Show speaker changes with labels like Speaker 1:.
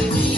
Speaker 1: de mí.